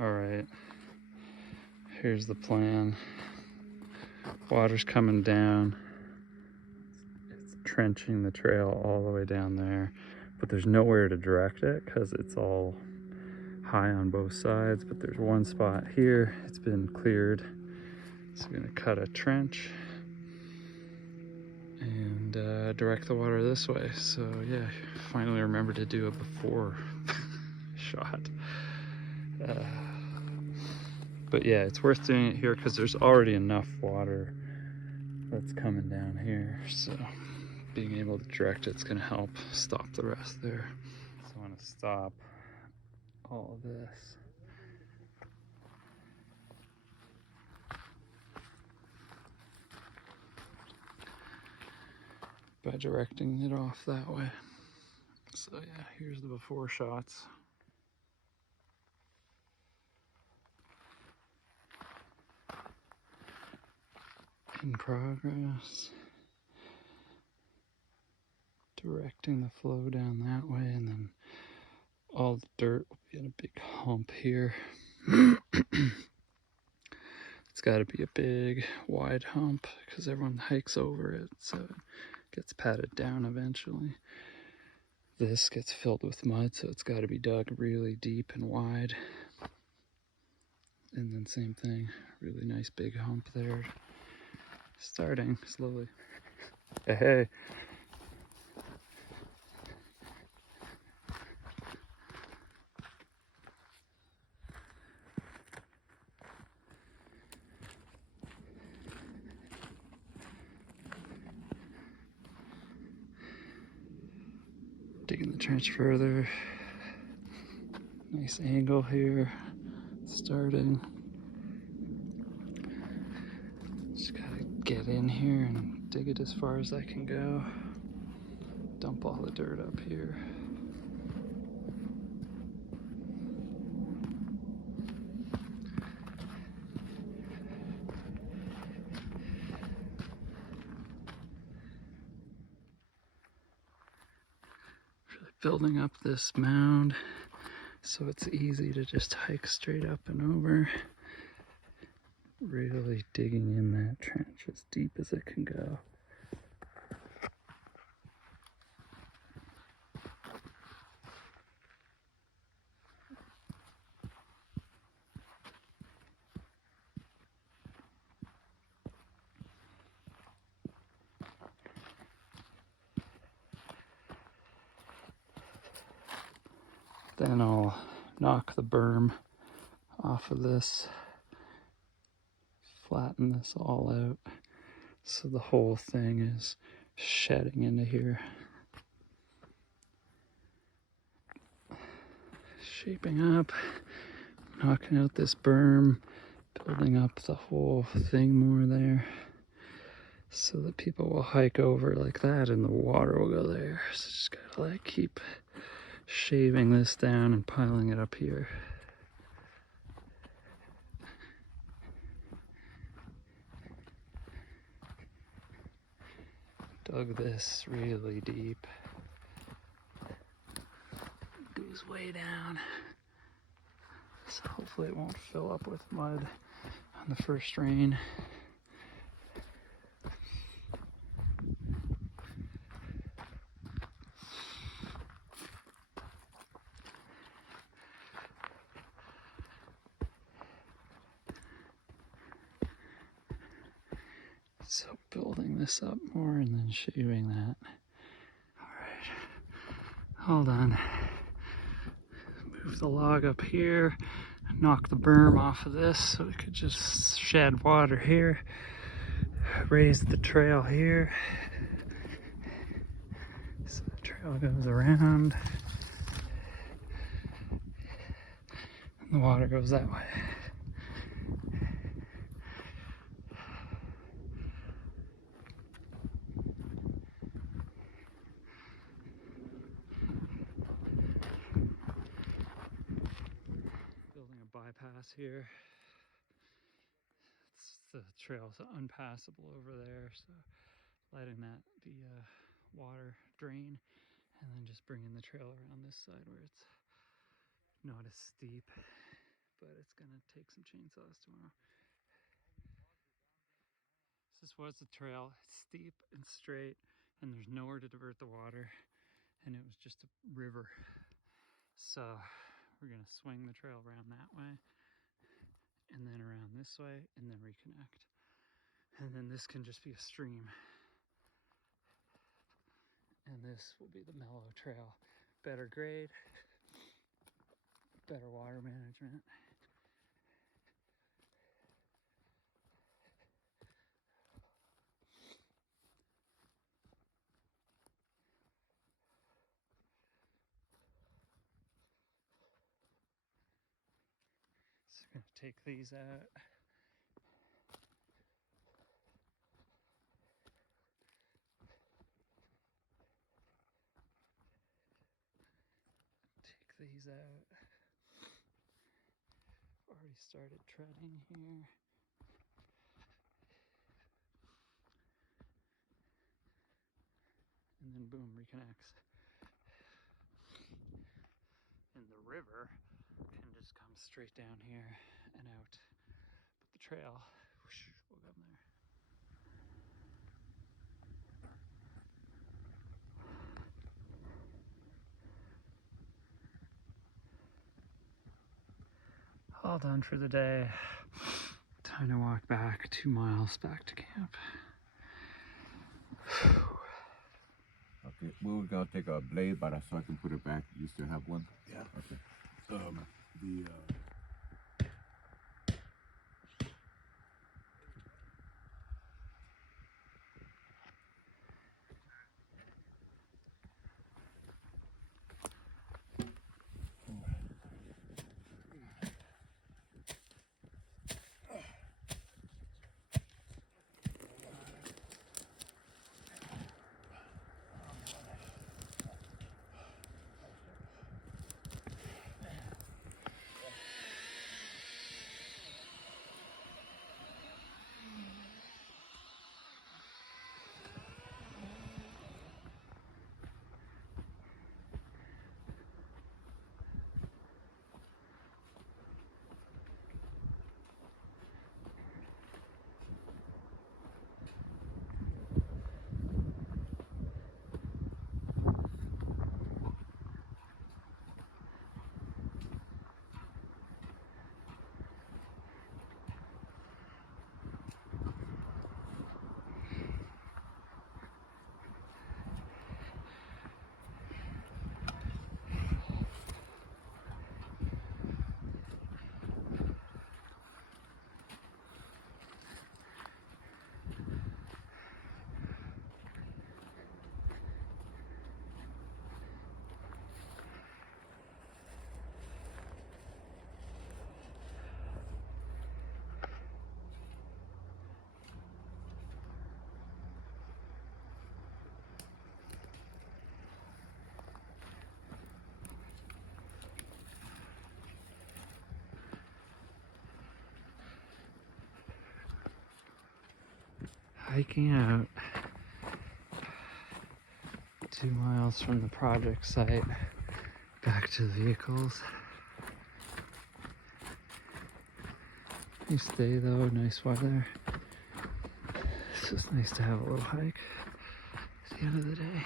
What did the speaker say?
All right, here's the plan. Water's coming down. It's trenching the trail all the way down there, but there's nowhere to direct it because it's all high on both sides. But there's one spot here, it's been cleared. So I'm gonna cut a trench and direct the water this way. So yeah, finally remember to do a before shot. But yeah, it's worth doing it here because there's already enough water that's coming down here. So being able to direct it's gonna help stop the rest there. So I want to stop all of this. By directing it off that way. So yeah, here's the before shots. In progress. Directing the flow down that way, and then all the dirt will be in a big hump here. It's got to be a big wide hump because everyone hikes over it, so it gets patted down eventually. This gets filled with mud, so it's got to be dug really deep and wide. And then same thing, really nice big hump there. Starting slowly. Hey. Digging the trench further. Nice angle here. Starting. Just gotta get in here and dig it as far as I can go. Dump all the dirt up here. Really building up this mound so it's easy to just hike straight up and over. Really digging in that trench as deep as it can go. Then I'll knock the berm off of this, flatten this all out so the whole thing is shedding into here. Shaping up, knocking out this berm, building up the whole thing more there so that people will hike over like that and the water will go there. So just gotta like keep shaving this down and piling it up here. Dug this really deep. Goes way down. So hopefully it won't fill up with mud on the first rain. So building this up more and then shaving that. All right, hold on. Move the log up here, knock the berm off of this so we could just shed water here. Raise the trail here. So the trail goes around. And the water goes that way. Building a bypass here. The trail's unpassable over there, so letting that be a water drain and then just bringing the trail around this side where it's not as steep. but it's gonna take some chainsaws tomorrow. This was the trail. It's steep and straight, and there's nowhere to divert the water, and it was just a river. So we're gonna swing the trail around that way, and then around this way, and then reconnect. And then this can just be a stream. And this will be the mellow trail. Better grade, better water management. So I'm gonna take these out. Take these out. Already started treading here. And then boom, reconnects. And the river can just come straight down here and out. But the trail, whoosh, will come there. All done for the day. Time to walk back 2 miles back to camp. Okay, we're gonna take a blade, but so I can put it back. You still have one? Yeah. Okay. Hiking out 2 miles from the project site back to the vehicles. Nice day though, nice weather. It's just nice to have a little hike at the end of the day.